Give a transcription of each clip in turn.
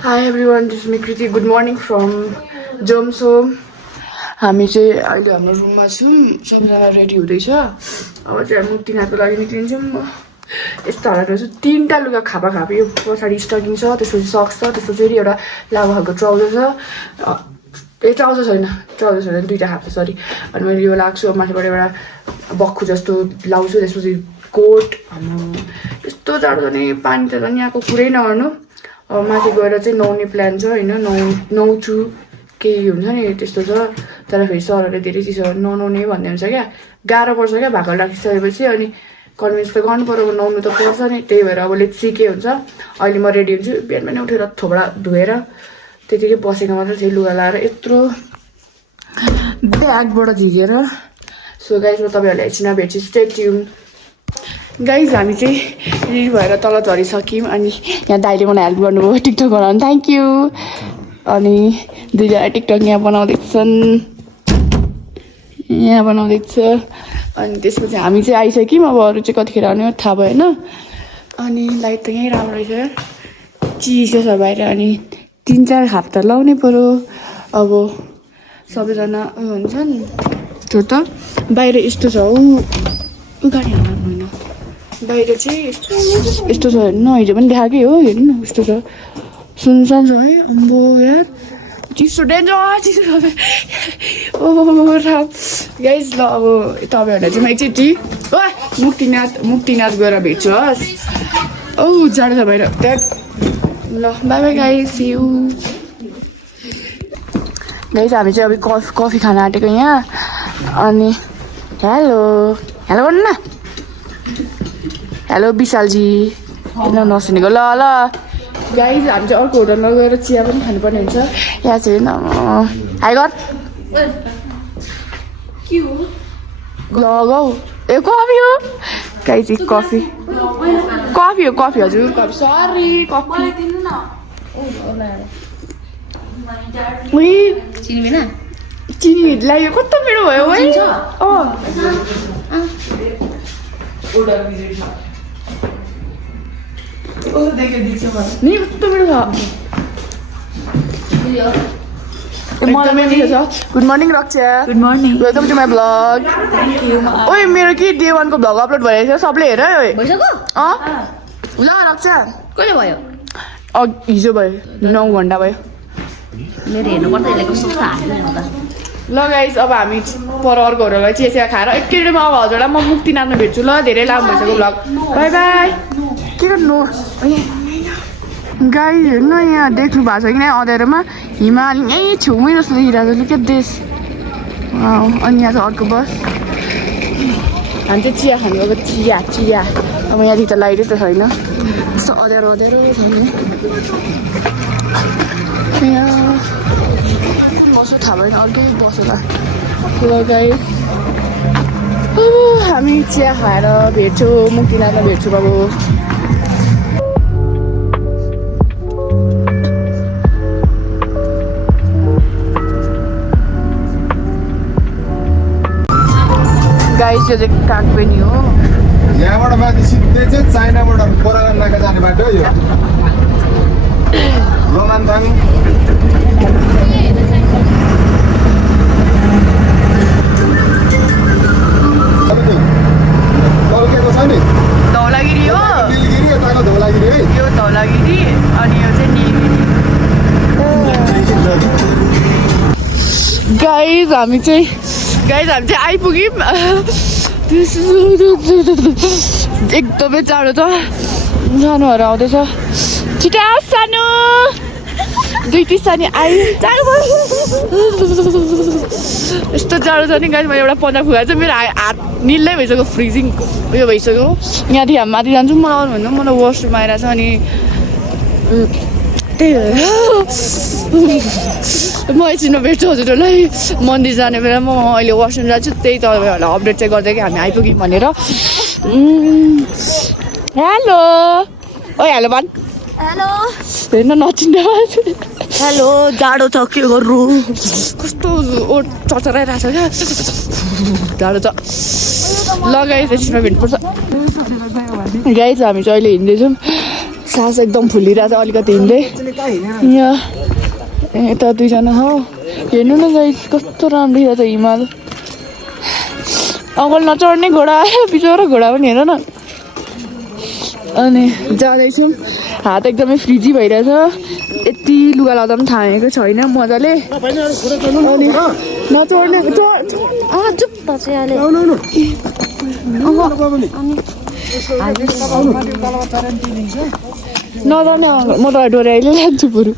Hi everyone, this is me Kriti. Good morning from Jomso. हामी चाहिँ अहिले हाम्रो रुममा छौँ, सबैजना रेडी हुँदैछ। अब चाहिँ हामी मुक्तिनाथको लागि निक्लिन्छौँ। यस्तो हालत रहेछ, 3टा लुगा खापा यो पछाडि स्टकिङ छ, त्यसपछि सक्स छ, त्यसपछि फेरि एउटा लामो खालको ट्राउजर छ। ट्राउजर छैन, 2टा खाप्छ सरी। अनि मैले यो लाग्छु, माथिबाट एउटा बक्खु जस्तो लाउँछु, त्यसपछि कोट। यस्तो जाडो छ नि, पानी त झन् यहाँको कुरै नगर्नु। अब माथि गएर चाहिँ नुहाउने प्लान छ होइन, नुहाउँछु केही हुन्छ नि त्यस्तो छ। तर फेरि सरहरूले धेरै चिसो ननुहाउने भन्ने हुन्छ क्या, गाह्रो पर्छ क्या भाकल राखिसकेपछि। अनि कन्भिन्स त गर्नु पर्यो, नुहाउनु त पर्छ नि। त्यही भएर अब लेट्स सी के हुन्छ। अहिले म रेडी हुन्छु, बिहान बिहान उठेर थोपडा धोएर त्यतिकै बसेको मात्रै थिएँ लुगा लाएर यत्रो ब्यागबाट झिकेर। सो गाइज म तपाईँहरूलाई एकछिनमा भेट्छु, स्टे ट्युन। गाइज हामी चाहिँ रेडी भएर तल झरिसक्यौँ। अनि यहाँ दाइले मलाई हेल्प गर्नुभयो टिकटक बनाउनु, थ्याङ्क यू। अनि 2जना टिकटक यहाँ बनाउँदैछन्, यहाँ बनाउँदैछ। अनि त्यसपछि हामी चाहिँ आइसक्यौँ। अब अरू चाहिँ कतिखेर आउने हो थाहा भएन। अनि लाइट त यहीँ राम्रो रहेछ, चिसो छ बाहिर। अनि 3-4 हप्ता लाउनै पऱ्यो। अब सबैजना उयो हुन्छन्। त्यो त बाहिर यस्तो छ, ऊ गाडी हाल्नु होइन, बाहिर चाहिँ यस्तो छ हेर्नु, हिजो पनि देखाएकै हो, हेर्नु यस्तो छ, सुनसान छ है। अम्बो यार चिसो, डेन्जर चिसो छ। गाइज ल अब तपाईँहरूलाई चाहिँ म एकचोटि मुक्तिनाथ गएर भेट्छु हस्। जाडो छ बाहिर त्यहाँ। ल bye bye guys, see you. Guys हामी चाहिँ अब कफी खान आँटेको यहाँ। अनि हेलो हेलो गर्नु न, हेलो विशालजी, किन नसुनेको। ल ल गाइज हामी चाहिँ अर्को होटलमा गएर चिया पनि खानुपर्ने हुन्छ। यहाँ चाहिँ हाई गर लगाऊ। ए कफी हो गाइज, कफी हो, कफी हजुर, कफी सरी कफी। चिनी लाग्यो, कस्तो मिठो भयो है। नि कस्तो मिठो छ, एकदमै मिठो छ। Good morning Raksha. Good morning, welcome to my blog. Thank you. ओए मेरो कि डे 1 को भ्लग अपलोड भइरहेको छ, सबले हेर। ल रक्षा कहिले भयो? हिजो भयो, 9 घन्टा भयो। मेरो हेर्नुपर्छ यसले कस्तो हाल्नु त। ल गाइस अब हामी पर अर्को होटललाई चिया खाएर एकैचोटिमा अब हजुरलाई म मुक्तिनाथमा भेट्छु। ल धेरै लामो भइसक्यो भ्लग, बाई बाई। के गर्नु गाइस, हेर्नु यहाँ देख्नु भएको छ कि नै अँध्यारोमा हिमाल यहीँ छेउमै जस्तो देखिरहेको छ। क्या देश। अनि यहाँ छ अर्को बस। हामी चाहिँ चिया खानु गएको, चिया। अब यहाँदेखि त लाइटै त छैन, यस्तो अँध्यारो छ नि। यहाँ बस्नु थाहा भएन, अर्कै बस होला। ल गाइस हामी चिया खाएर भेट्छौँ, मुक्तिनाथमा भेट्छौँ अब। गाइस यो चाहिँ काठबेनी हो। यहाँबाट माथि सिधै चाहिँ चाइनाबाट पोरागान नाका जाने बाटो हो यो। रोमान्थाङ तल्केको छ नि, धौलागिरी हो, निलगिरी यताको धौलागिरी है। यो धौलागिरी अनि यो चाहिँ निलगिरी। गाइस हामी चाहिँ आइपुग्यौँ। एकदमै जाडो छ, सानोहरू आउँदैछ। छिटो सानो 2-3 सानो आयो, जाडो भयो। यस्तो जाडो छ नि गाइस, मैले एउटा पन्जा खुवाएर चाहिँ मेरो हात निल्लै भइसक्यो, फ्रिजिङ उयो भइसक्यो। यहाँदेखि हामी माथि जान्छौँ, मलाई आउनु भन्दा मलाई वासरुम आइरहेको छ। अनि त्यही भएर म एकछिनमा भेट्छु हजुरहरूलाई मन्दिर जाने बेला। म अहिले वासरुम जान्छु, त्यही तपाईँहरूलाई अपडेट चाहिँ गर्दै कि हामी आइपुग्यौँ भनेर। हेलो हेलो भन्। हेलो हेर्न नचिन्दा। हेलो जाडो छ, के गर्नु, कस्तो ओठ चचराइरहेको छ क्या, जाडो छ। ल गाइस एकछिनमा भेट्नुपर्छ। गाइस हामी चाहिँ अहिले हिँड्दैछौँ, सास एकदम फुलिरहेछ अलिकति हिँड्दै यहाँ यता दुईजना हो हेर्नु न गाइस कस्तो राम्रो देखिरहेछ हिमाल अङ्कल नचढ्ने घोडा आयो बिचरा घोडा पनि हेर न अनि जाँदैछौँ हात एकदमै फ्रिजी भइरहेछ यति लुगा लाउँदा पनि थामेको छैन मजाले अनि नचढ्ने नचढ्ने म त डोर्याइले लान्छु बरु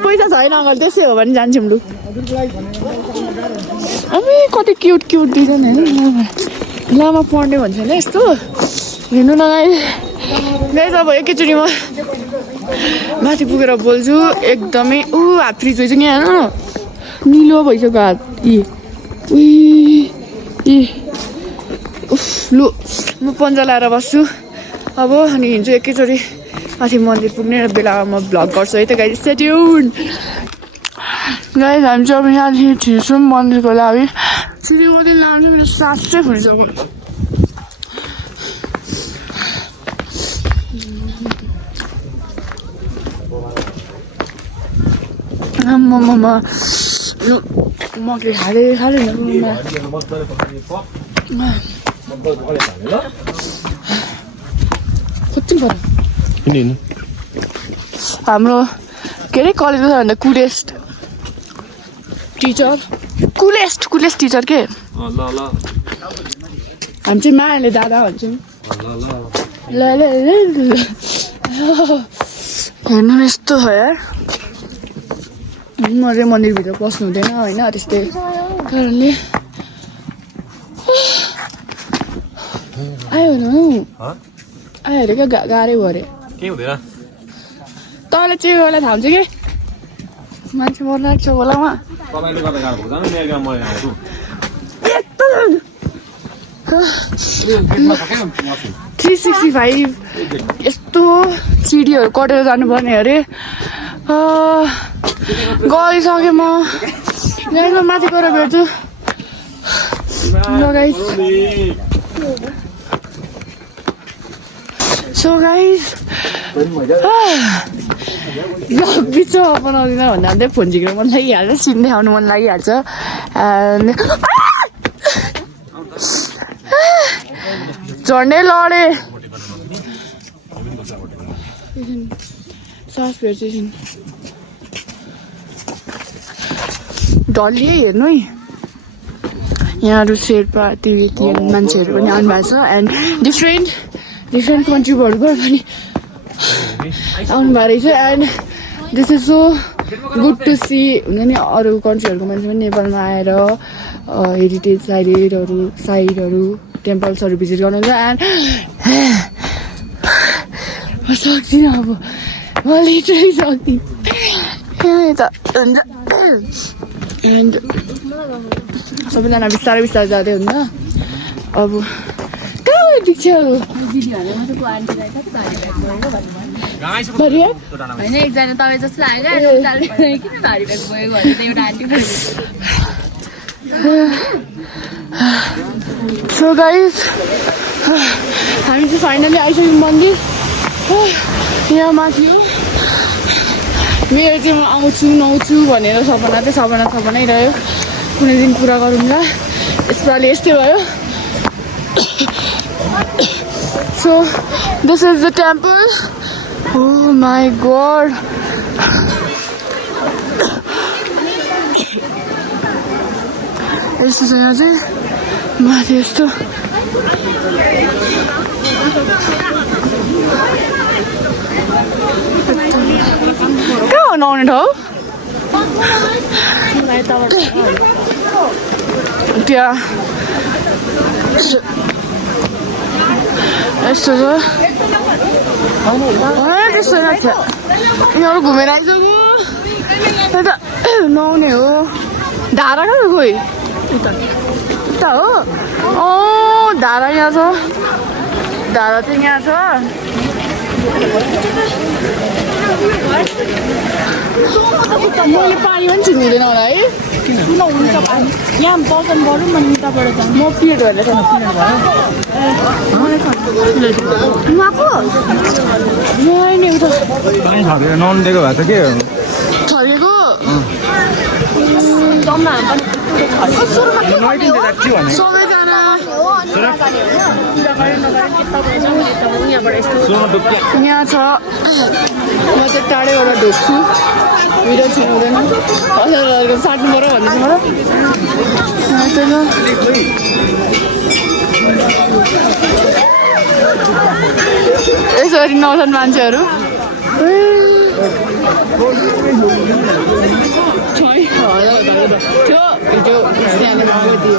पैसा छैन अङ्कल त्यसै हो भने जान्छौँ लु अबे कति क्युट क्युट दिँदैन होइन लामा पढ्ने भन्छ होला यस्तो हेर्नु न गाइस अब एकैचोटि म माथि पुगेर बोल्छु एकदमै हात फ्रिज भइसक्यो नि हेर्नु न निलो भइसक्यो हात लु म पन्जा लाएर बस्छु अब अनि हिँड्छु एकैचोटि माथि मन्दिर पुग्ने बेलामा म भ्लग गर्छु है त गाइस स्टे ट्युन गाइस हामी चाहिँ अब यहाँदेखि छिर्छौँ मन्दिरको लागि सिलगढी लान्छ मेरो सास चाहिँ फुलिसक्यो आम्मामा म के खाँदै कति पर्यो हाम्रो के अरे कलेजमा छ भन्दा कुलेस्ट टिचर कुलेस्ट टिचर के हामी चाहिँ मायाले दादा भन्छौँ ल हेर्नु न यस्तो छ यार म चाहिँ मन्दिरभित्र पस्नु हुँदैन होइन त्यस्तै कारणले आयो न आयो अरे क्या गाह्रै भयो अरे के हुँदैन तँलाई चाहिँ मलाई थाहा हुन्छ कि मान्छे मर्न लाग्छ होलामा तपाईँले गर्दा गाह्रो हुन्छ मेरो गाउँमा म आउँछु 365 यस्तो सिडीहरू कटेर जानुपर्ने अरे गइसकेँ म यहीँ माथि गएर भेट्छु सो गाइस बिचमा बनाउँदिनँ भन्दा फोन झिक्नु मन लागिहाल्छ सिन देखाउनु मन लागिहाल्छ झन्डै लडे सास भेट्छु डल्लै हेर्नु है यहाँहरू शेर्पा तिब्बतियन मान्छेहरू पनि आउनुभएको छ एन्ड डिफ्रेन्ट कन्ट्रीबाट पनि आउनुभएको रहेछ and this is so good to see हुन्छ नि अरू कन्ट्रीहरूको मान्छे पनि नेपालमा आएर हेरिटेज साइडहरू टेम्पल्सहरू भिजिट गर्नुहुन्छ एन्ड म सक्दिनँ अब म लिटरली सक्दिनँ यता हुन्छ एन्ड सबैजना बिस्तारै जाँदै हुन्छ अब कहाँ दीक्षाहरू होइन एकजना तपाईँ जस्तो लाग्यो किन भारी ब्याग गयो भनेर एउटा आन्टी सो गाइस हामी चाहिँ फाइनली आइसक्यौँ मन्दिर यहाँ माथि हो मेरो चाहिँ म आउँछु भनेर सपना रह्यो कुनै दिन पुरा गरौँला यसपालि यस्तै भयो so this is the temple Oh my god. यस्तो छ यहाँ चाहिँ माथि यस्तो कहाँ हो नआउने ठाउँ त्यहाँ यस्तो छ त्यस्तो लाग्छ यिनीहरू घुमेर आइसक्यो यता नआउने हो धारा कहाँ गयो उता हो धारा यहाँ छ धारा चाहिँ यहाँ छ मैले पानी पनि छुमिँदैन होला है सुन हुन्छ पानी यहाँ दर्शन गरौँ न उताबाट जाउँ म पिरियड भएर छैन नि उता पानी छरेर नदिएको भए त के हो छरेको जाउँ न हामी सबैजना सुन यहाँ छ म चाहिँ टाढैबाट ढोक्छु भिडियो छिर्नु हुँदैन हजुर साट्नु पऱ्यो भन्दैछु मलाई यसरी नआउँछन् मान्छेहरू थियो हिजो स्नेहाले मागेको थियो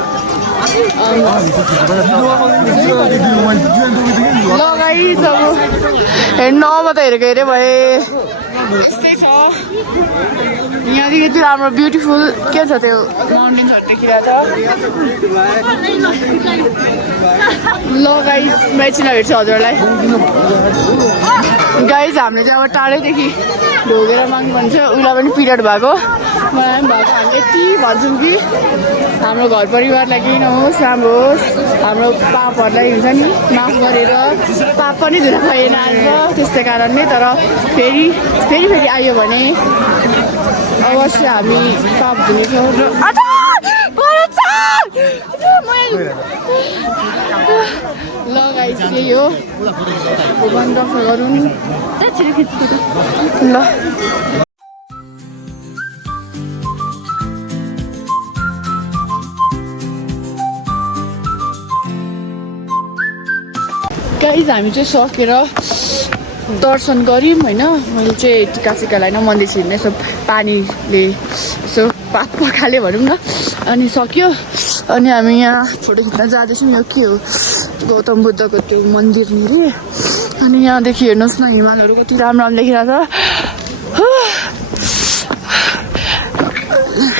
लगाइ सब हेर्नु म त हेरेको हेरे भए यस्तै छ यहाँदेखि चाहिँ राम्रो ब्युटिफुल के छ त्यो माउन्टेन्सहरू देखिरहेको छ ल गाइज म एकछिन भेट्छु हजुरलाई गाइज हामीले चाहिँ अब टाढैदेखि ढोगेर माग्नु भन्छ उसलाई पनि पिरियड भएको मलाई पनि भएको हामीले यति भन्छौँ कि हाम्रो घर परिवारलाई केही नहोस् राम्रो होस् हाम्रो पापहरूलाई हुन्छ नि माफ गरेर पाप पनि धुन भएन आज त्यस्तै कारणले तर फेरि आयो भने अवश्य हामी पाप धुनेछौँ र ल गाइस यही हो भगवान् रक्षा गरून् ल गाइस हामी चाहिँ सकेर दर्शन गऱ्यौँ होइन मैले चाहिँ टिका लगाएन मन्दिर छिर्ने यसो पानीले यसो पाप पखाले भनौँ न अनि सक्यो अनि हामी यहाँ फोटो खिच्न जाँदैछौँ यो के हो गौतम बुद्धको त्यो मन्दिर नि रे अनि यहाँदेखि हेर्नुहोस् न हिमालहरू कति राम्रो राम्रो देखिरहेको छ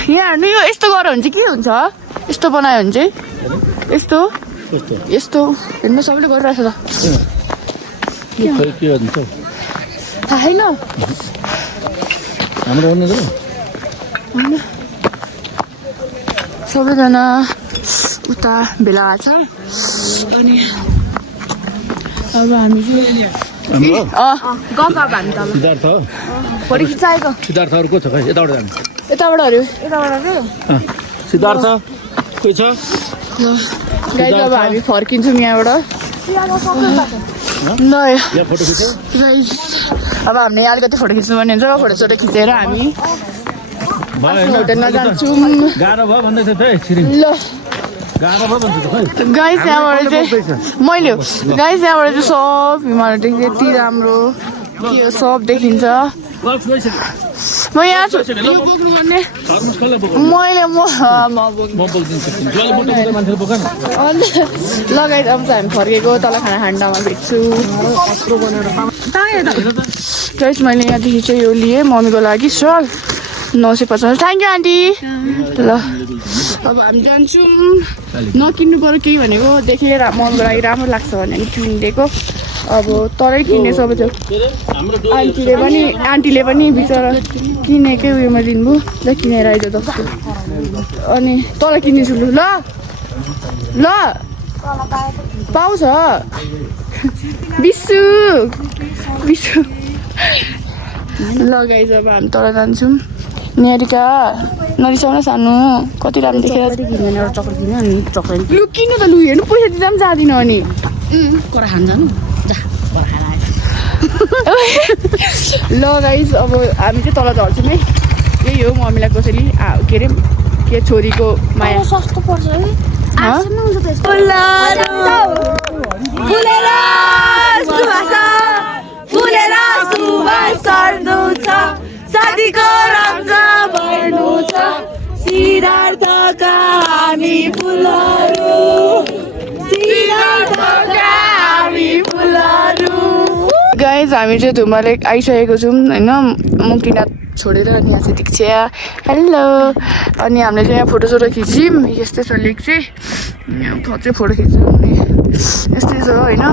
यहाँ हेर्नु यो यस्तो गरेर भने चाहिँ के हुन्छ यस्तो बनायो भने चाहिँ यस्तो यस्तो हेर्नु सबैले गरिरहेको छ थाहा छैन होइन सबैजना उता भेला भएको छ अनि अब हामी चाहिँ फोटो खिचाएको सिद्धार्थहरू को छ खै यताबाट जानु यताबाट अरे सिद्धार्थ कोही छ गाइज अब हामी फर्किन्छौँ यहाँबाट ल यहाँ फोटो खिच्यौ गाइज अब हामीले अलिकति फोटो खिच्नु पर्ने हुन्छ फोटोसोटो खिचेर हामी होटेलमा जान्छौँ गाह्रो भयो भन्दै थियो त छिरिङ ल गाह्रो भयो भन्दै थियो खै गाइज यहाँबाट चाहिँ मैले गाइज यहाँबाट चाहिँ सब हिमालय देखिन्छ यति राम्रो के हो सब देखिन्छ म यहाँ छु यो बोक्नु पर्ने मैले म लगाइ अब चाहिँ हामी फर्केको तल खाना खान्डामा भेट्छु गाइस मैले यहाँदेखि चाहिँ यो लिएँ मम्मीको लागि सल 950 थ्याङ्क यू आन्टी ल अब हामी जान्छौँ नकिन्नु पऱ्यो केही भनेको देखेर मम्मीको लागि राम्रो लाग्छ भने किनिदिएको अब तरै किने सबै त्यो आन्टीले पनि बिचरा किनेकै उयोमा दिनुभयो ल किनेर आइज जस्तो अनि तल किनिदिन्छु लु ल ल पाउँछ बिसु ल गाइज अब हामी तल जान्छौँ निहारिका नरिसाउन सानो कति राम्रो देखेर किन्दैन एउटा चक्लेट किन्यो अनि चक्लेट लु किन्नु त लु हेर्नु पैसा दिँदा पनि जाँदिनँ अनि कुरा खान जानु ल गाइज अब हामी चाहिँ तल झर्छौँ है यही हो मम्मीलाई कसैले के अरे के छोरीको माया सस्तो पर्छ है साथीको रङ्ग भर्नु छ सिद्धार्थका हामी फुलहरू गाइज हामी चाहिँ धुमा लेक आइसकेको छौँ होइन मुक्तिनाथ छोडेर अनि यहाँ चाहिँ दीक्षा हेलो अनि हामीले चाहिँ यहाँ फोटोसोटो खिच्यौँ यस्तै छ लेक चाहिँ यहाँ चाहिँ फोटो खिच्यौँ अनि यस्तै छ होइन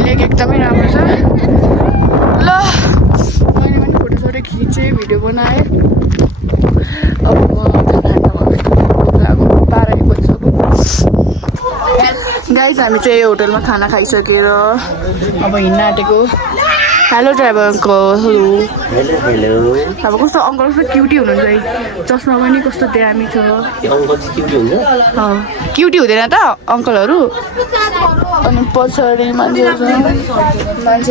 लेक एकदमै राम्रो छ ल मैले पनि फोटोसोटो खिचेँ भिडियो बनाएँ गाइस हामी चाहिँ होटलमा खाना खाइसकेर अब हिँड्न आँटेको हेलो ड्राइभर अङ्कल हेलो अब कस्तो अङ्कल कस्तो क्युटी हुनुहुन्छ है चस्मा पनि कस्तो दामी छ अङ्कल चाहिँ क्युटी हुन्छ क्युटी हुँदैन त अङ्कलहरू अनि पछाडि मान्छेहरू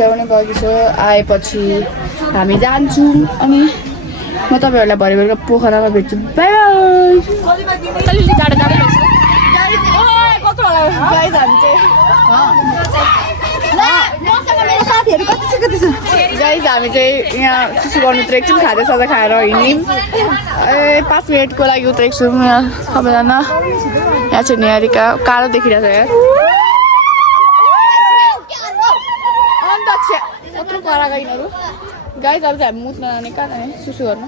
पनि गएको छ आएपछि हामी जान्छौँ अनि म तपाईँहरूलाई भरे बेलुका पोखरामा भेट्छु बाई बाई गाइज हामी चाहिँ यहाँ सुसु गर्नु उत्रेको छौँ खाजा साजा खाएर हिँड्यौँ 5 मिनटको लागि उत्रेको छौँ यहाँ सबैजना यहाँ चाहिँ निहारिका कालो देखिरहेको छ यार कत्रो कराएको यिनीहरू गाइज अब चाहिँ हामी मुत्न लाने कहाँ जाने सुसु गर्न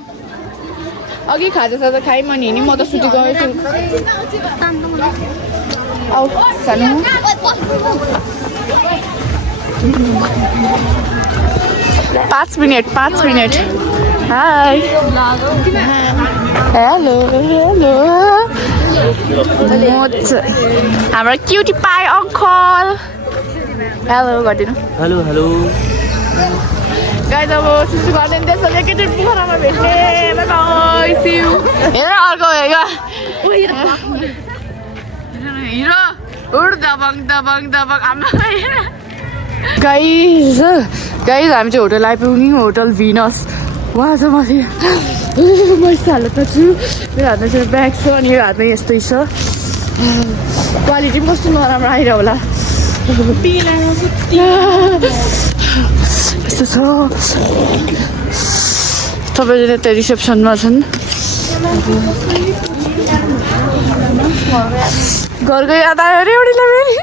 अघि खाजा साजा खायौँ अनि हिँड्यौँ म त सुति गएछु आऊ सानो 5 मिनट हाई हेलो हाम्रो क्युटी पाई अङ्कल हेलो गरिदिनु हेलो गाइज अब सुसु गर्दैन त्यसो एकैचोटि पोखरामा भेट्ने हेर अर्को हिरो उड दबङ आमा गाइज हामी चाहिँ होटल आइपुग्यौँ होटल भिनस वहाँ छ माथि म यस्तो हालतमा छु मेरो हातमा चाहिँ ब्याग छ अनि यो हातमा यस्तै छ क्वालिटी पनि कस्तो नराम्रो आइरह होला यस्तो छ सबैजना त्यहाँ रिसेप्सनमा छन् घरको याद आयो अरे एउटीलाई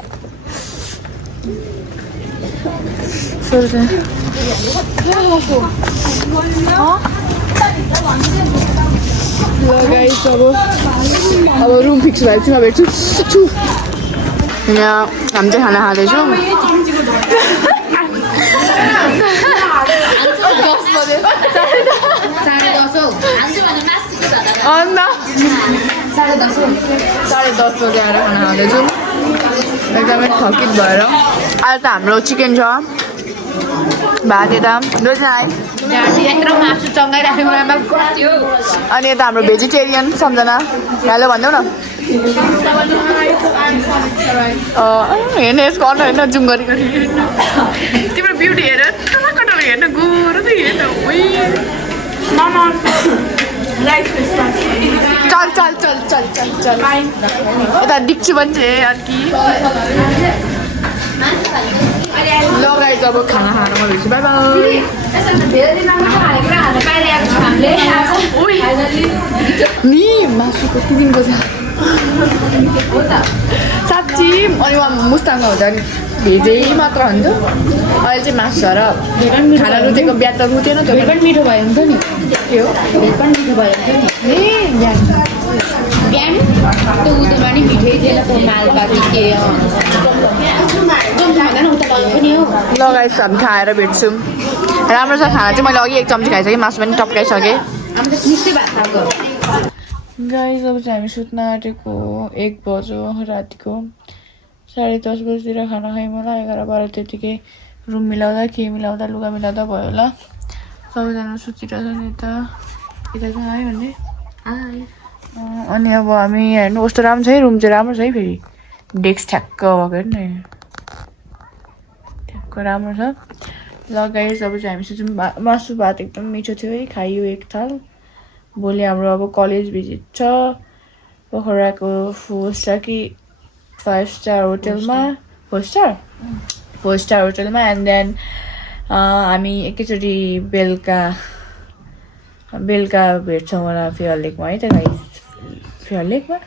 गाइस अब रुम फिक्स भएको छु भेट्छु यहाँ हामी चाहिँ खाना खाँदैछौँ साढे 10 बजे आएर खाना खाँदैछौँ एकदमै थकित भएर अहिले त हाम्रो चिकन छ भात यता अनि यता हाम्रो भेजिटेरियन सम्झना हेलो भनिदेऊ न हेर्नु यसको अनुहार हेर्न जुम गरी तिम्रो ब्युटी हेर कटकटर हेर्न गोरो त हेर्न चल यता डिक्छु भन्छ अर्की ल गाइस अब खाना खानमा भेट्छु बाई नि मासु कति दिनको छ साँच्ची अनि उहाँ मुस्ताङमा हुँदा नि भेजै मात्र हुन्थ्यो अहिले चाहिँ मासु छ र खाना रुचेको बिहा त रुचेन त पनि मिठो भयो हुन्थ्यो नि के हो पनि मिठो भयो हुन्थ्यो नि बिहान त्यो उदोमा नि मिठै थिएन त्यो मालबारी के ल गाइस हामी खाएर भेट्छौँ राम्रो छ खाना चाहिँ मैले अघि 1 चम्ची खाइसकेँ मासु पनि टप्काइसकेँ गाइस अब चाहिँ हामी सुत्न आँटेको 1 बज्यो रातिको 10:30 बजीतिर खाना खायौँ होला 11-12 त्यतिकै रुम मिलाउँदा के मिलाउँदा लुगा मिलाउँदा भयो होला सबैजना सुतिरहेछन् यता चाहिँ आयो भने अनि अब हामी हेर्नु कस्तो राम्रो छ है रुम चाहिँ राम्रो छ है फेरि डेस्क ठ्याक्क भएको हेर्नु ठ्याक्क राम्रो छ ल गाइस अब चाहिँ हामी सुत्छौँ मासु भात एकदम मिठो थियो है खाइयो 1 थाल भोलि हाम्रो अब कलेज भिजिट छ पोखराको 4 स्टार कि 5 स्टार होटलमा 4 स्टार होटलमा एन्ड देन हामी एकैचोटि बेलुका भेट्छौँ होला फेयर लेकमा है त गाइस फेयर लेकमा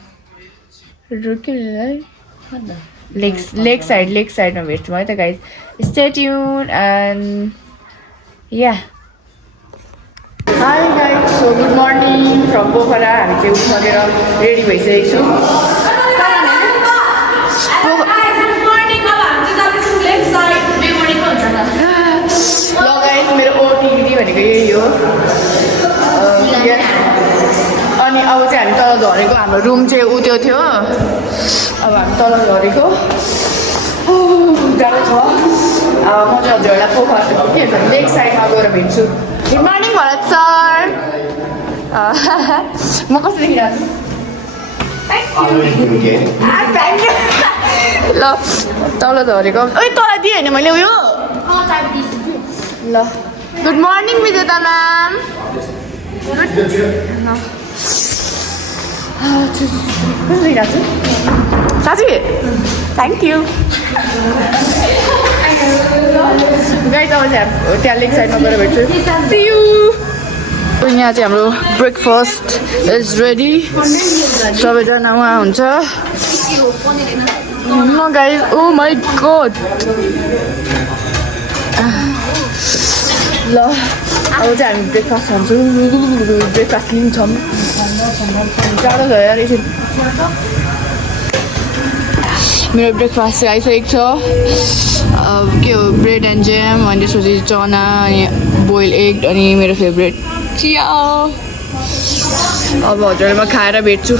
लेक साइडमा भेट्छौँ है त guys stay tune and yeah high guys so good morning from Pokhara हामी चाहिँ उठिसकेर रेडी भइसकेको छौँ ल गाइस मेरो ओटिडी भनेको यही हो अनि अब चाहिँ हामी तल झरेको हाम्रो रुम चाहिँ उत्यो थियो अब हामी तल झरेको जाडो छ म चाहिँ हजुरहरूलाई पोखरा के भन्छ लेक साइडमा गएर भेट्छु गुड मर्निङ भरत सर म कस्तो देखिरहेको छु ल तल झरेको ओइ तँलाई दिएँ होइन मैले उयो ल गुड मर्निङ विजेता म्याम कस्तो देखिरहेको छु साँच्ची थ्याङ्क यू गाइस अब चाहिँ त्यहाँ लेक साइडमा गएर भेट्छु सी यू यहाँ चाहिँ हाम्रो ब्रेकफास्ट इज रेडी सबैजना उहाँ हुन्छ न गाइस ओ माई गॉड ल अब चाहिँ हामी ब्रेकफास्ट खान्छौँ ब्रेकफास्ट लिन्छौँ जाडो छ यार एकछिन मेरो ब्रेकफास्ट चाहिँ आइसकेको छ के हो ब्रेड एन्ड ज्याम अनि त्यसपछि चना अनि बोइल एग अनि मेरो फेभरेट चिया अब हजुरलाई म खाएर भेट्छु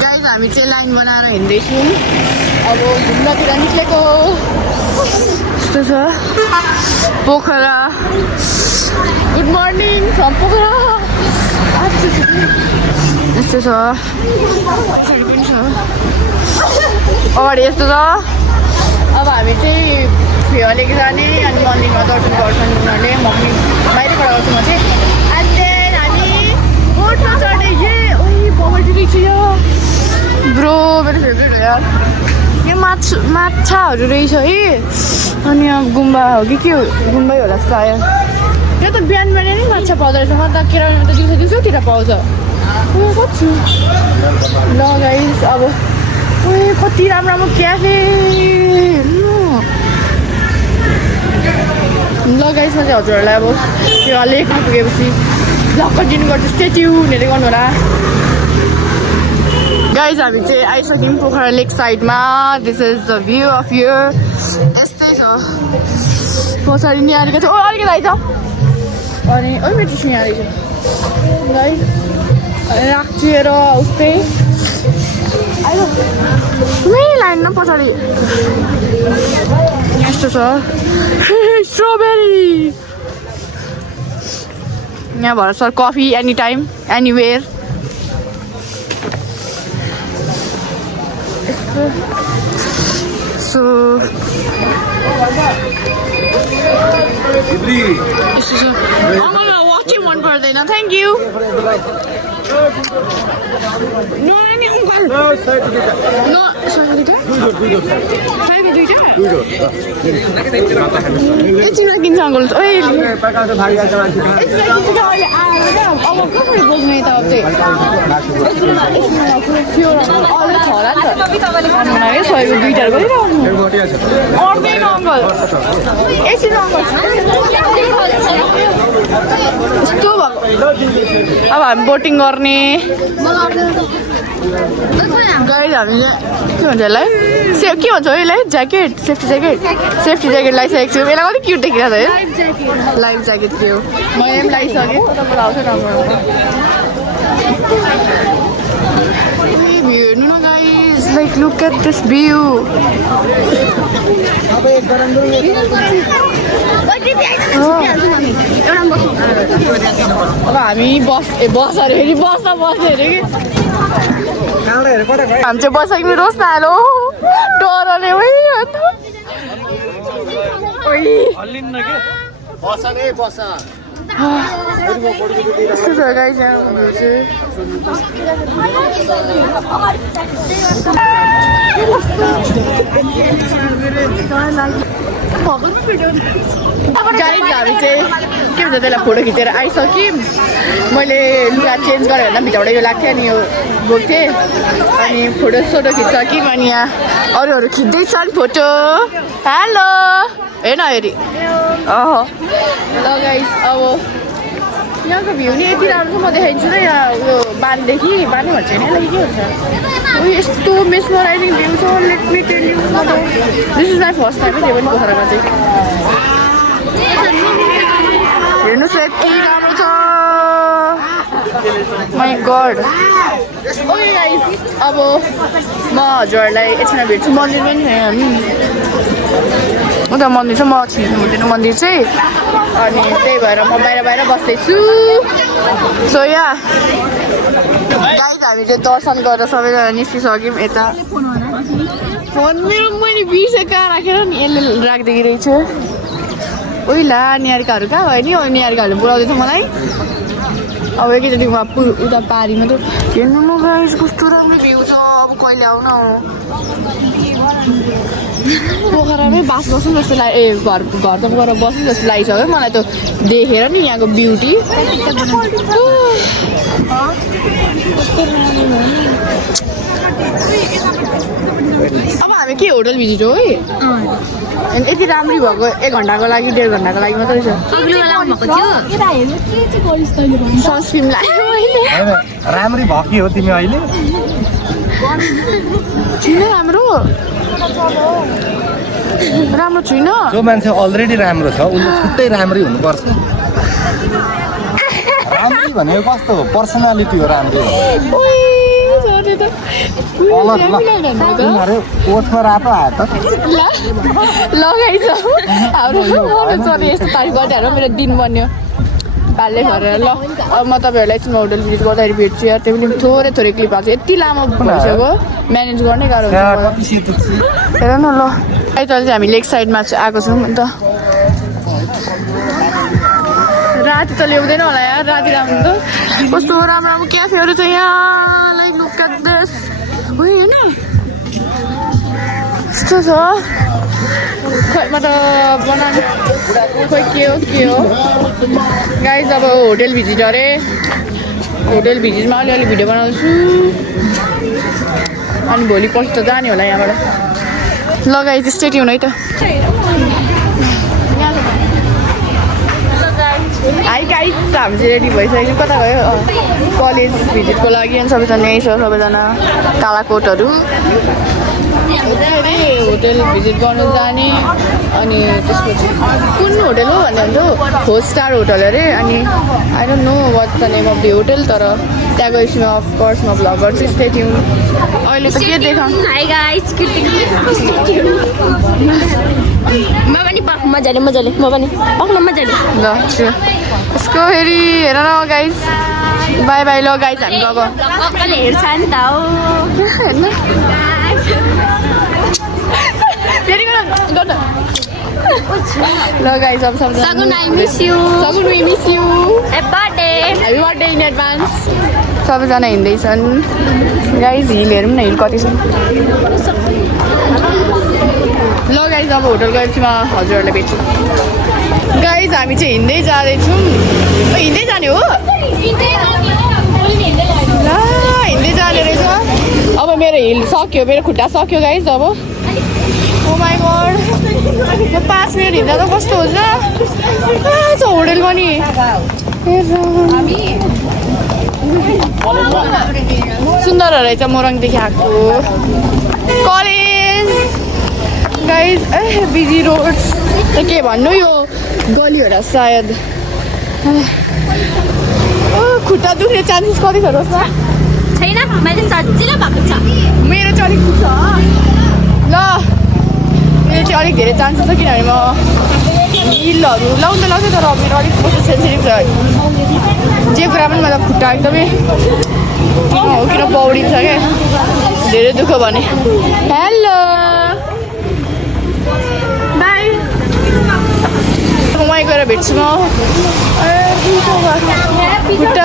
गाइस हामी चाहिँ लाइन बनाएर हिँड्दैछौँ अब घुम्नतिर निक्लेको यस्तो छ Pokhara good morning from Pokhara यस्तो छ पनि छ अगाडि यस्तो छ अब हामी चाहिँ फेवालीको जाने अनि मन्दिरमा दर्शन गर्छन् उनीहरूले मम्मी बाहिरबाट आउँछु म चाहिँ एन्ड देन हामी बोटमा चढ्ने बबल टी रहेछ यो ब्रो मेरो फेभरेट हो यार यो माछाहरू रहेछ है अनि अब गुम्बा हो कि के हो गुम्बै होला सायद यो त बिहान बिहान नै माछा पाउँदो रहेछ म त केरालामा त दिउँसो दिउँसोतिर पाउँछ कति ल गाइस अब कति राम्रो राम्रो क्याफे ल गाइस म चाहिँ हजुरहरूलाई अब त्यो लेकमा पुगेपछि ब्लग कन्टिन्यू गर्छु स्टे ट्युन हेर्दै गर्नु होला गाइस हामी चाहिँ आइसक्यौँ पोखरा लेक साइडमा this is the view of here यस्तै छ पछाडि नि अलिकति अलिकति आइज अनि मेरो टिस्यु यहाँ रहेछ गाइस राखिएर उस्तै आइज लाइन न पछाडि यस्तो छ स्ट्रबेरी यहाँ भएर sir coffee any time anywhere so यस्तो छ मलाई वाचै मन पर्दैन थ्याङ्क यू नो नि अङ्कल नो एकछिनमा किन्छ अङ्कल अब कसरी बोक्नु यता अब चाहिँ होला नि त सयको दुईवटा गरिरहनु अर्दैन अङ्कल एकछिन अङ्कल यस्तो भएको अब हामी बोटिङ गर्ने गाइड हामीले के भन्छ यसलाई के भन्छ हो यसलाई ज्याकेट सेफ्टी ज्याकेट लगाइसकेको छु यसलाई कति क्युट देखिरहेको छ है लाइफ ज्याकेट थियो मैले पनि लगाइसकेँ तपाईँलाई आउँछ राम्रो भ्यू हेर्नु न guys like look at this view अब हामी बस अरे फेरि बस्दा बस्यो अरे कि हामी चाहिँ बसाइकन रोस् न हालो डरले यस्तो छ गाई चाहिँ गाइज हामी चाहिँ के भन्छ त्यसलाई फोटो खिचेर आइसक्यौँ मैले लुगा चेन्ज गरेँ होइन भित्रबाट यो लाग्थ्यो अनि यो बोक्थेँ अनि फोटो खिच्यौँ अनि यहाँ अरूहरू खिच्दैछन् फोटो हेलो हेर्न हेरी ल गाइज अब यहाँको भ्यू नि यति राम्रो छ म देखाइदिन्छु र यहाँ उयो बाँधदेखि बाँध्नु भन्छ होइन यसलाई के भन्छ उयो यस्तो मेस्मराइजिङ भ्यू छ let me tell you this is my first time त्यो पनि पोखरामा चाहिँ हेर्नुहोस् यति राम्रो छ माई गड ओके गाइस अब म हजुरहरूलाई एकछिन भेट्छु मन्दिर पनि छ हामी उता मन्दिर छ म छिर्नु हुँदैन मन्दिर चाहिँ अनि त्यही भएर म बाहिर बस्दैछु सो या गाइस हामी चाहिँ दर्शन गरेर सबैजना निस्किसक्यौँ यता फोन मेरो मैले बिर्सेँ कहाँ राखेर नि यसले राखिदिएको रहेछ ओइला निहारिकाहरू कहाँ भयो नि निहारिकाहरूले बोलाउँदैछ मलाई अब एकैचोटि उता पारीमा त हेर्नु न गाइस कस्तो राम्रो भ्यू छ अब कहिले आउन पोखरामै बस्नु जस्तो लाग्यो घर त गएर बस्नु जस्तो लागिसक्यो मलाई त देखेर नि यहाँको ब्युटी अब हामी के होटल भिजिट हो है यति राम्रै भएको 1 घन्टाको लागि 1.5 घन्टाको लागि मात्रै छ सनस्क्रिन लगायो राम्रै भकी हो तिमी अहिले छैन राम्रो छैन जो मान्छे अलरेडी राम्रो छ उसले छुट्टै राम्रै हुनुपर्छ राम्रै भनेको कस्तो हो पर्सनालिटी हो राम्रै कोचमा रातो आयो त लगाइछ हाम्रो सोधे यस्तो तारिफ गर्दा मेरो दिन बन्यो बाल्दै गरेर ल अब म तपाईँहरूलाई एकछिन होटल भिजिट गर्दाखेरि भेट्छु यार त्यो पनि थोरै क्लिप आएको छ यति लामो भइसक्यो म्यानेज गर्नै गाह्रो हुन्छ हेर न ल अहिले चाहिँ हामी लेक साइडमा आएको छौँ अन्त राति त ल्याउँदैन होला यार राति राम्रो त कस्तो राम्रो क्याफेहरू छ यहाँ लाइक लुक एट दिस होइन यस्तो छ खै म त बनाउनु खोइ के हो गाइस अब होटल भिजिट अरे होटल भिजिटमा अलिअलि भिडियो बनाउँछु अनि भोलि पर्सि त जाने होला यहाँबाट ल गाइस स्टे ट्युन है त हाई गाइस हामी चाहिँ रेडी भइसक्यो कता गयो कलेज भिजिटको लागि अनि सबैजना यहीँ छ सबैजना कालाकोटहरू होटल भिजिट गर्नु जाने अनि त्यसपछि कुन होटल हो भन्दा हुन्छ 4 स्टार होटल अरे अनि I don't know what's the name of the hotel तर त्यहाँ गएपछि अफकोर्स म भ्लग गर्छु स्टे ट्युन अहिले त के देखाउँ हाई गाइस म पनि मजाले म पनि पक्न मजाले ल यसको फेरि हेर न गाइस बाई बाई ल गाइस हामी गएको कहिले हेर्छ नि त हो हेर्नु फेरि गर्न ल गाइस अब सब Sagun I miss you Sagun we miss you happy birthday in advance सबैजना हिँड्दैछन् गाइस हिल हेरौँ न हिल कति छ ल गाइस अब होटल गएपछि म हजुरहरूलाई भेट्छु गाइस हामी चाहिँ हिँड्दै जाँदैछौँ हिँड्दै जाने हो ल हिँड्दै जाने रहेछ अब मेरो हिल सक्यो मेरो खुट्टा सक्यो गाइस अब ओ माई गड म 5 मिनट हिँड्दा त कस्तो हुन्छ छ होटल पनि सुन्दर रहेछ मोरङदेखि आएको कलेज गाइज बिजी रोड त के भन्नु यो गली होला सायद खुट्टा दुख्ने चान्सेस कति छ रोस्मा छैन मैले सजिलो भएको छ मेरो चाहिँ अलिक दुख्छ ल मेरो चाहिँ अलिक धेरै चान्सेस छ किनभने म हिलहरू लाउनु त लाउँछ तर मेरो अलिक कस्तो सेन्सिटिभ छ जे कुरा पनि मतलब खुट्टा एकदमै हो किन पौडी छ क्या धेरै दुःख भने हेलो बाई वहीँ गएर भेट्छु म खुट्टा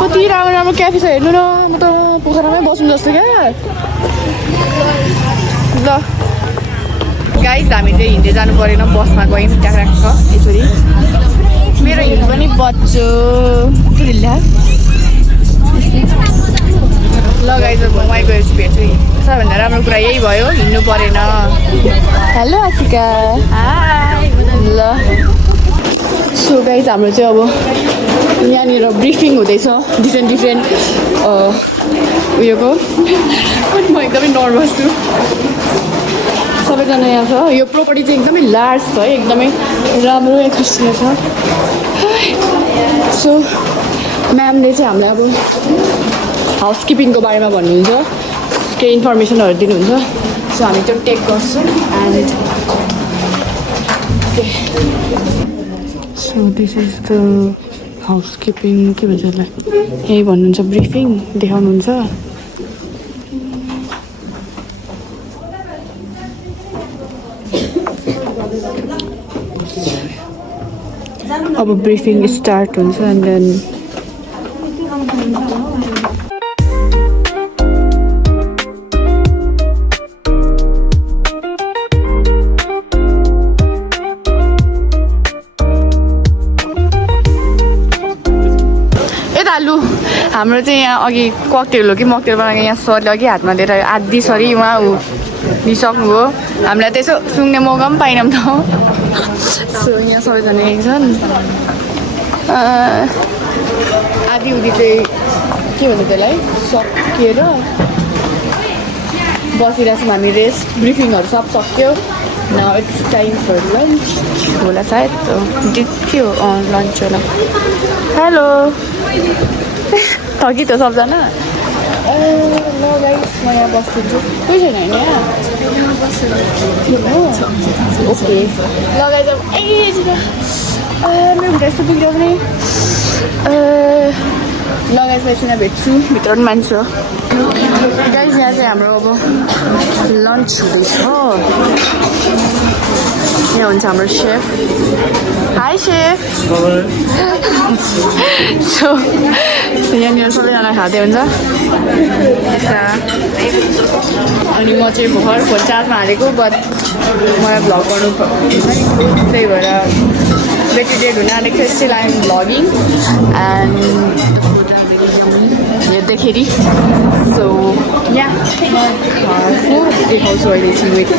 कति राम्रो राम्रो क्याफे छ हेर्नु न म त पोखरामै बस्नु जस्तो क्या ल गाइस हामी चाहिँ हिँड्दै जानु परेन बसमा गयौँ ट्याक्राक छ यसरी मेरो हिँड्नु पनि बच्चो ल गाइस अब वहीँ गएपछि भेट्छु सबभन्दा राम्रो कुरा यही भयो हिँड्नु परेन हेलो आशिका ल सो गाइस हाम्रो चाहिँ अब यहाँनिर ब्रिफिङ हुँदैछ डिफ्रेन्ट उयोको म एकदमै नर्भस छु सबैजना यहाँ छ यो प्रोपर्टी चाहिँ एकदमै लार्ज छ है एकदमै राम्रो एक्सिस्टेन्ट छ सो म्यामले चाहिँ हामीलाई अब हाउसकिपिङको बारेमा भन्नुहुन्छ, केही इन्फर्मेसनहरू दिनुहुन्छ। सो हामी त्यो टेक गर्छौँ and so this is the housekeeping के भन्छ यसलाई, यही भन्नुहुन्छ, ब्रिफिङ देखाउनुहुन्छ। अब ब्रिफिङ स्टार्ट हुन्छ एन्ड देन लु हाम्रो चाहिँ यहाँ अघि ककटेल हो कि मकटेल बनाएको यहाँ सरले अघि हातमा लिएर आधी सरी उहाँ ऊ लिइसक्नुभयो। हामीलाई त्यसो सुँग्ने मौका पनि पाइनौँ त। सो यहाँ सबैजना यही छन्। आधी उधी चाहिँ के भन्छ त्यसलाई सकिएर बसिरहेको छौँ हामी, रेस्ट ब्रिफिङहरू सब सक्यो। Now it's time for lunch होला सायद, के हो लन्च होला। हेलो थकी त सबजना। ल गाइस म यहाँ बस्छु, कोही छैन होइन यहाँ ओके। ल गाइस अब मेरो खुट्टा यस्तो बिग्रियो भने ल गाइस एकछिन भेट्छु, भित्र पनि मान्छे हो गाइस। यहाँ चाहिँ हाम्रो अब लन्च हुँदैछ। यहाँ हुन्छ हाम्रो सेफ। High safe. सो यहाँनिर सबैजना खाँदै हुन्छ। अनि म चाहिँ भर्खर फोन चार्जमा हालेको, बट मलाई भ्लग गर्नु त्यही भएर ब्याट्री डेड हुन आँटेको थियो। Still I am vlogging and हेर्दाखेरि सो यहाँ देखाउँछु अहिले चाहिँ। Wait,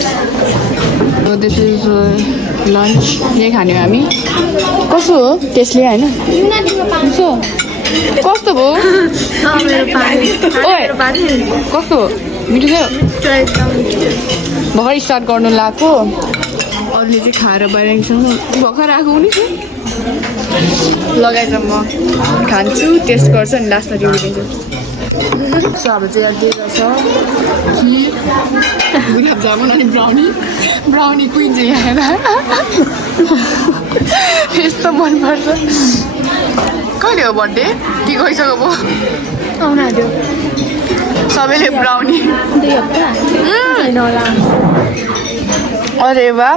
this is lunch. यही खाने हो हामी। कस्तो हो टेस्टले होइन? कस्तो भयो? कस्तो हो? मिठो थियो? भर्खर स्टार्ट गर्नु लाग्यो, अरूले चाहिँ खाएर बाहिरसँग भर्खर आएको हुने थियो। लगाएर म खान्छु, टेस्ट गर्छु अनि लास्टमा रिभ्यू दिन्छु। सो हाम्रो चाहिँ यहाँ के गर्छ, खिर, गुलाब जामुन अनि ब्राउनी क्विन चाहिँ यहाँ यस्तो मनपर्छ। कहिले हो बर्थडे कि गइसक्यो भयो? आउन आँट्यो। सबैले ब्राउनी। अरे वाह,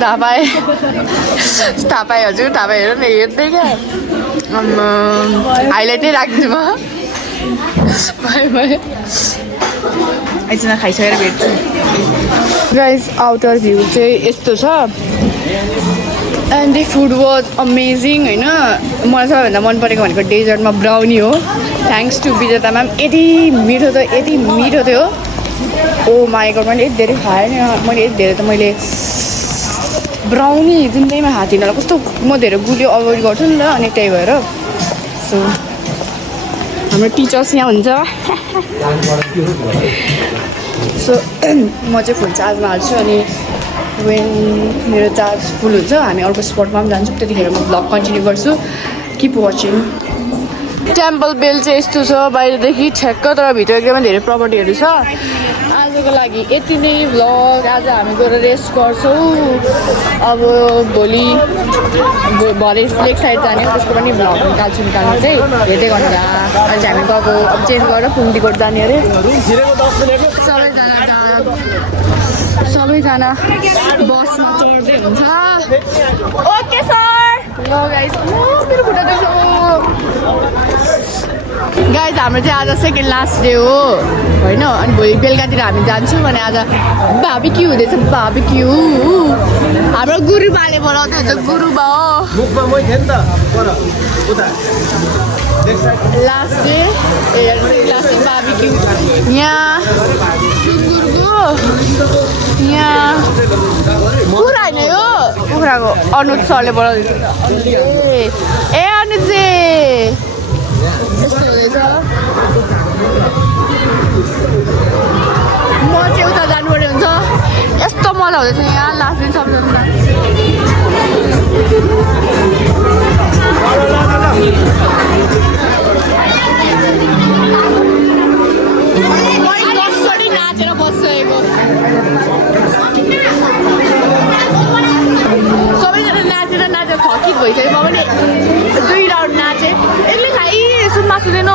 थाहा पाएँ हजुर, थाहा पाएँ। हेर न, हेर्दै क्या हाइलाइटै राख्छु म। भयो एकछिन खाइसकेर भेट्छु। गाइस आउटर भ्यू चाहिँ यस्तो छ and the food was amazing होइन। मलाई सबैभन्दा मन परेको भनेको डेजर्टमा ब्राउनी हो। थ्याङ्क्स टु विजेता म्याम। यति मिठो थियो। ओ माई गड, मैले यति धेरै खाएँ नि। मैले यति धेरै त मैले ब्राउनी जिन्दगीमा खाएको थिइनँ होला। कस्तो म धेरै गुलियो अभोइड गर्छु नि त, अनि त्यही भएर। सो हाम्रो टिचर्स यहाँ हुन्छ। सो म चाहिँ फोन चार्जमा हाल्छु अनि वेन मेरो चार्ज फुल हुन्छ हामी अर्को स्पटमा पनि जान्छौँ, त्यतिखेर म भ्लग कन्टिन्यू गर्छु। Keep watching. टेम्पल बेल चाहिँ यस्तो छ बाहिरदेखि ठ्याक्क, तर भित्र एकदमै धेरै प्रपर्टीहरू छ। आजको लागि यति नै भ्लग। आज हामी गएर रेस्ट गर्छौँ। अब भोलि भरे लेक साइड जाने, त्यसको पनि भ्लग निकाल्नु चाहिँ हेर्दै गर्नु होला। अहिले चाहिँ हामी गएको, अब चेन्ज गरेर पुङ्दीकोट जाने अरे। सबैजना बसमा चढ्दै हुन्छ। Okay sir. ल गाइस, मेरो खुट्टा दुख्छ। गाइस हाम्रो चाहिँ आज सेकेन्ड लास्ट डे हो होइन। अनि भोलि बेलुकातिर हामी जान्छौँ। अनि आज बार्बिक्यू हुँदैछ, बार्बिक्यू। हाम्रो गुरुबाले बोलाउँदै हुन्छ, गुरुबा हो। Last day last day barbecue यहाँ सुँगुरको यहाँ कुखुरा होइन यो कुखुराको। अनुज सरले बोलाउँदैछ। ए अनुजे यस्तो हुँदैछ। म चाहिँ उता जानुपर्ने हुन्छ। यस्तो मजा हुँदैछ यहाँ लास्ट दिन सबैजना। ठिक भइसक्यो म पनि 2 राउन्ड नाचेँ एक्लै खाइ सुनमा सुनेन